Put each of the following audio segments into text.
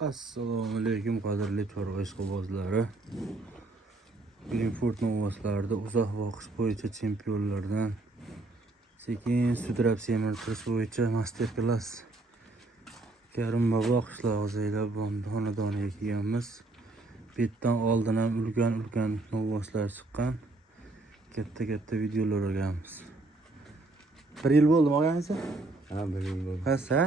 Assalomu alaykum qadrli chorva ishqibozlari. Greenford novoslarida uzoq boqish bo'yicha chempionlardan sekin sudrab semirtirish bo'yicha master klass Karim bobo qishloq zaylab xonadoniga kelganmiz. Bu yerdan oldin ham ulkan novoslar chiqqan. Katta videolar olganmiz. 1 yil bo'ldimi olganingizga? Ha, 1 yil bo'ldi. Qasa?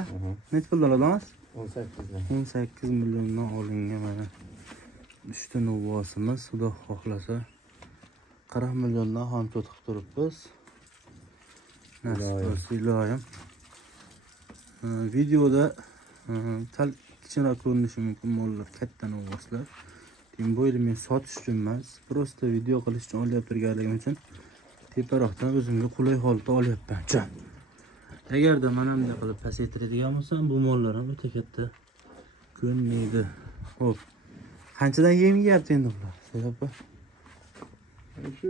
Nech puldan oldingiz? 18 milliondan olingan mana 3 ta novosimiz. Xudo xohlasa 40 milliondan ham to'tiq turibmiz. Nasib bo'lsa iloyim. Videoda sal kichkina ko'rinishi mumkin mollar, katta novoslar. Bu yil men sotish uchun emas, prosta video qilish uchun olib turganligim uchun teparoqdan o'zimga qulay holatda olyapman. Agarda mana bunday qilib pasaytiradigan bo'lsam, bu mollar ham o'ta katta ko'nmaydi. Xo'p. Qanchadan yem yeyapti endi bular? Sayyopa. Shu.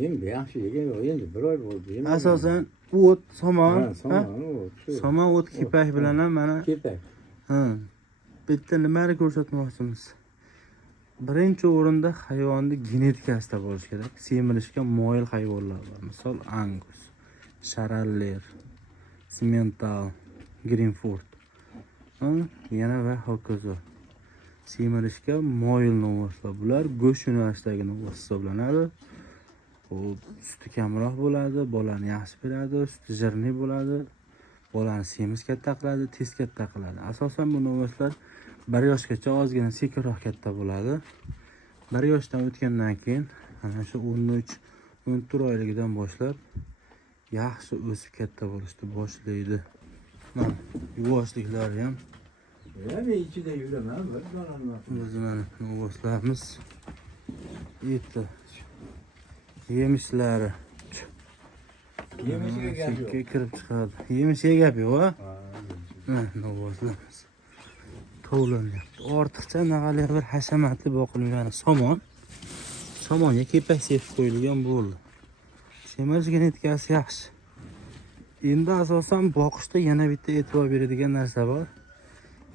Yem yaxshi yegan, endi 1 oy bo'ldi. Asosan o't, somon, o't. Somon, o't, kepak bilan ham mana kepak. Bitta nimani ko'rsatmoqchimiz? Birinchi o'rinda hayvonning genetikasida bo'lish kerak. Semirishga moyil hayvonlar bor. Misol Angus, Sharaller, Simmental, Greenford. Yana va hokazo. Semirishga moyil novoslar. Bular go'sht yo'nalishidagi novos hisoblanadi. Suti kamroq bo'ladi, bolani yaxshi beradi, suti jirni bo'ladi, bolani semiz katta qiladi, tez katta qiladi. Asosan bu novoslar 1 yoshgacha ozgina sekinroq katta bo'ladi. 1 yoshdan o'tgandan keyin ana shu 13-14 oyligidan boshlab yaxshi o'sib katta bo'lishni boshlaydi. Mana yuvoshliklari ham Yani ichida yuraman, bir donanma. Biz mana novoslarimiz eti yemishlari Yemishiga gap yo'q. kirib chiqadi. Yemishiga gap yo'q, ha? Novoslarimiz tovlanyapti. Ortiqcha naqalar bir hashamatli boqilmagan somon. Somonga kepak sepib qo'yilgan bo'ldi. Semirish genetikasi yaxshi. Endi asosan boqishda yana bitta e'tibor beradigan narsa bor.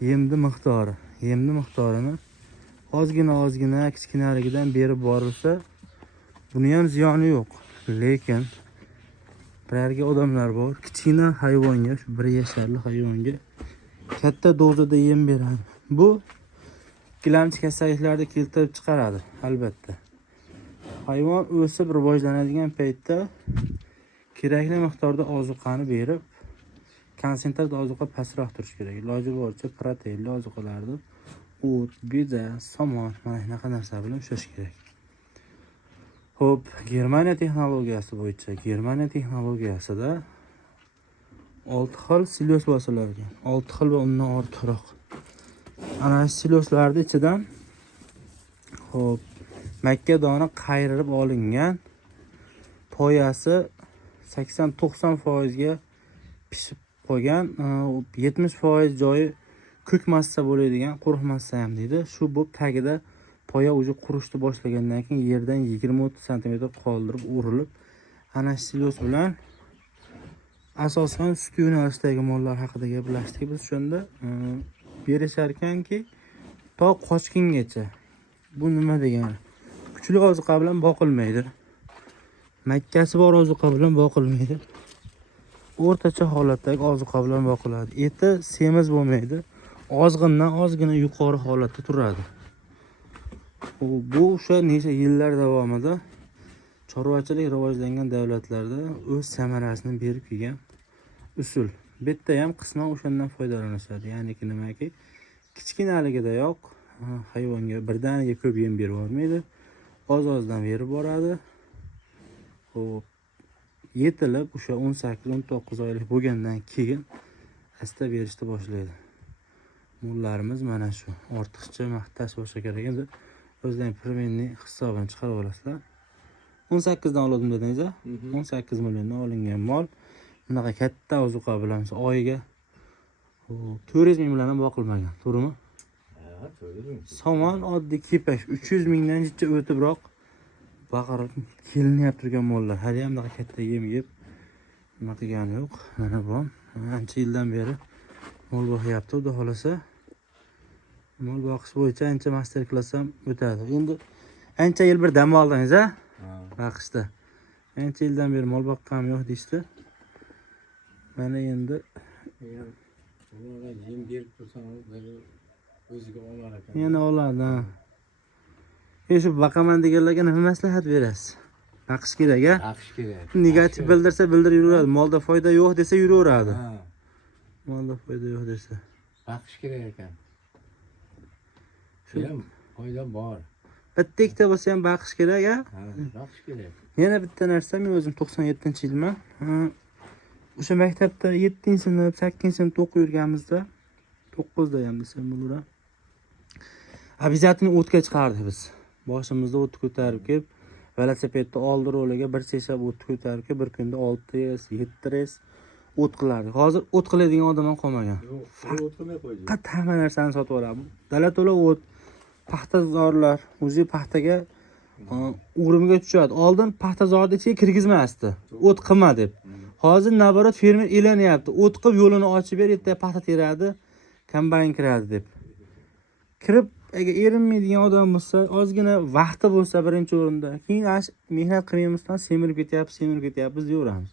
Yemni miqdori. Yemni miqdorini ozgina kichkinaligidan berib borilsa, buni ham ziyoni yo'q. Lekin birarga odamlar bor, kichkina hayvonga, shu 1 yasharli hayvonga katta dozada yem beradi. Bu ikkilamchi kasalliklarni keltirib chiqaradi, albatta. Hayvon o'sib rivojlanadigan paytda kerakli miqdorda ozuqani berib, konsentrat ozuqa pastroq turishi kerak. Iloji boricha proteinli ozuqalarni o't, beda, somon, mana shunaqa narsa bilan ushlash kerak. Xo'p, Germaniya texnologiyasi bo'yicha, Germaniya texnologiyasida 6 xil silos bosilgan. 6 xil va undan ortiqroq. Ana shu siloslarning ichidan xo'p, makka doni qayirib olingan, poyasi 80-90% ga pishib qolgan, 70% joyi ko'k massa bo'ladigan, quruq massa ham deydi. Shu bo'lib tagida poya o'zi qurishni boshlagandan keyin yerdan 20-30 cm qoldirib o'rilib, ana shu silos bilan asosan sut yo'nalishidagi mollar haqida gaplashdik biz. Shunda berishar ekanki, to qochqingacha. Bu nima degani? Kuchli ozuqa bilan boqilmaydi. Makkasi bor ozuqa bilan boqilmaydi. O'rtacha holatdagi ozuqa bilan boqiladi. Eti semiz bo'lmaydi. Ozg'indan ozgina yuqori holatda turadi. Bu o'sha necha yillar davomida chorvachilik rivojlangan davlatlarda o'z samarasini berib kelgan usul. Bitta ham qisman o'shandan foydalanishadi. Ya'ni nimaki, kichkinaligidayoq hayvonga birdaniga ko'p yem berib bormaydi. Oz-ozdan berib boradi. Xo'p, yetilib o'sha 18-19 oylik bo'lgandan keyin asta berishni boshlaydi. Mollarimiz mana shu. Ortiqcha maqtash boshqa kerak endi. O'zlaring primenni hisobini chiqarib olasizlar. 18 dan oldim dedingiz, a? 18 milliondan olingan mol. Bunaqa katta ozuqa bilan oyiga 400 ming bilan ham boqilmagan, to'g'rimi? Ha, to'g'ri. Somon oddiy kepak 300 mingdan jicha o'tibroq baqirib kelinyapti turgan mollar. Hali ham bunaqa katta yem yeb nima qilgani yo'q. Mana bu ancha yildan beri mol boqyapti, xudo xolasa Mol boqish bo'yicha ancha master klass ham o'tadi. Endi ancha yil bir dam oldingiz a? Boqishda. Ancha yildan beri mol boqqanim yo'q deyishdi. Mana endi Ularga yem berib tursangiz o'ziga olar ekan. yana oladi. Shu boqaman deganlarga nima maslahat berasiz? Baqish kerak a? Baqish kerak. Negativ bildirsa bildirib yuraveradi. Molda foyda yo'q desa yuraveradi. Ha, Molda foyda yo'q desa. baqish kerak ekan. Shu Ham foyda bor. bitta ikkita bo'lsa ham baqish kerak a? Ha, baqish kerak. Yana bitta narsa, men o'zim 97-yilman. O'sha maktabda 7-sinf, 8-sinfda o'qib yurganimizda 9da ham desam bo'laveradi. Обязательно o'tga chiqardik biz. Boshimizda o't ko'tarib kelib, velosipedda oldi roliga bir cheshab o't ko'tarib kelib, bir kunda 6 res, 7 res o't qilardik. Hozir o't qiladigan odam ham qolmagan. Yo'q, o't qilmay qo'ydi. Faqat hamma narsani sotib oladi. Dala to'la o't, paxtazorlar, o'zi paxtaga o'g'rimga tushadi. Oldin paxtazorni ichiga kirgizmasdi. O't qilma deb. Hozir nabarat fermer elanyapti. O't qilib yo'lini ochib ber, ertaga paxta teradi, kombayn kiradi deb. Kirib, agar erinmaydigan odam bo'lsa, ozgina vaqti bo'lsa birinchi o'rinda, keyin mehnat qilmaymiz-dan semirib ketyapmiz deyveramiz.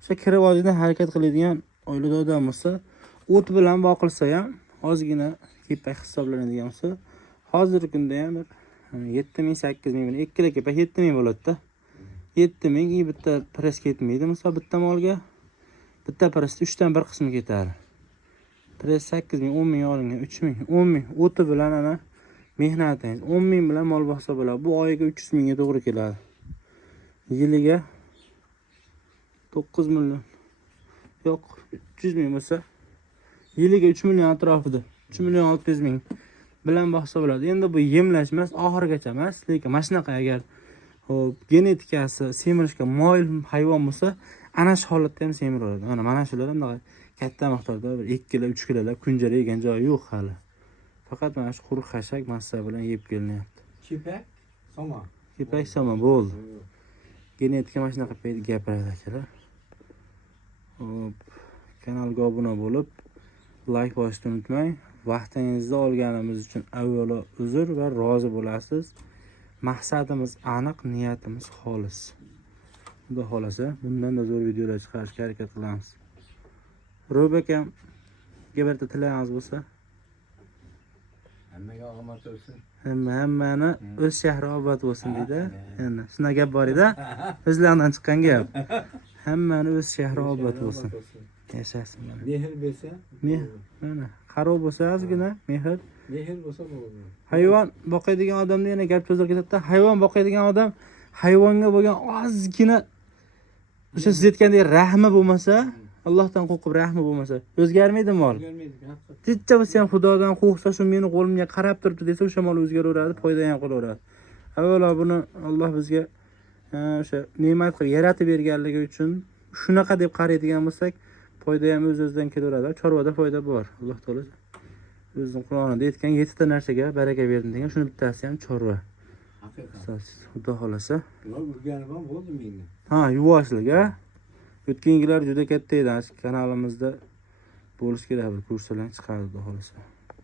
O'sha kirib ozgina harakat qiladigan oilada odam bo'lsa, o't bilan boqilsa ham ozgina kepak hisoblanadigan bo'lsa, hozirgi kunda ham 7000, 8000 bilan ikkala kepak 7000 bo'ladi-da. 7000 bitta pres ketmaydi, misol bitta molga bitta presda 3 dan 1 qismi ketadi. Pres 8000, 10000 olingan, 3000, 10000 o'ti bilan ana mehnatingiz 10000 bilan mol boqsa bo'ladi. Bu oyiga 300 mingga to'g'ri keladi. Yiliga 9 million. Yo'q, 300 ming bo'lsa, yiliga 3 million atrofida, 3 million 600 ming bilan boqsa bo'ladi. Endi bu yemlash emas, oxirigacha emas, lekin mana shunaqa agar hop genetikasi semirishga moyil hayvon bo'lsa, ana shu holatda ham semiraveradi. Mana shular ham katta miqdorda 2 kilo, 3 kilolar kunjara yegan joyi yo'q hali. Faqat mana shu quruq xashak massa bilan yeb kelinyapti. Kepak, somon. Kepak somon bo'ldi. Genetika mana shunaqa gapiradi akalar. Hop, kanalga obuna bo'lib, like bosishni unutmang. Vaqtingizni olganimiz uchun avvalo uzr va rozi bo'lasiz. Maqsadimiz aniq, niyatimiz xolis. Xudo xolasa, bundan da zo'r videolar chiqarishga harakat qilamiz. Robek ham bitta tilagingiz bo'lsa, Hammaga omad bo'lsin. hammani o'z shahri obod bo'lsin deydi. Endi shunaqa gap bor edi. O'zlaridan chiqqan gap. Hammani o'z shahri obod bo'lsin. Yashasin. Mehr bersa, Mana qarov bo'lsa ozgina mehr. mehr bo'lsa bo'ladi. Hayvon boqadigan odamda yana gap so'zlar ketadi. Hayvon boqadigan odam hayvonga bo'lgan ozgina o'sha siz aytgandek rahmi bo'lmasa, Allohdan qo'rqib rahmi bo'lmasa, o'zgarmaydi mol. Jichcha bo'lsa ham Xudodan qo'rqsa, shu meni qo'limga qarab turibdi desa, o'sha mol o'zgaraveradi, foyda ham qilaveradi. Avvalo buni Alloh bizga o'sha ne'mat qilib yaratib berganligi uchun shunaqa deb qaraydigan bo'lsak, foyda ham o'z-o'zidan kelaveradi. Chorvada foyda bor. Alloh taolo o'zining Qur'onida aytgan 7 ta narsaga baraka berdim degan, shuni bittasi ham chorva. Haqiqatan. Xudo xolasa. Ular urganim ham bo'ldi menga. Ha, yuvoshlik a. O'tgan yillar juda katta edi. Kanalimizda bo'lish kerak, bir kurslar chiqardi, xudo xolasa.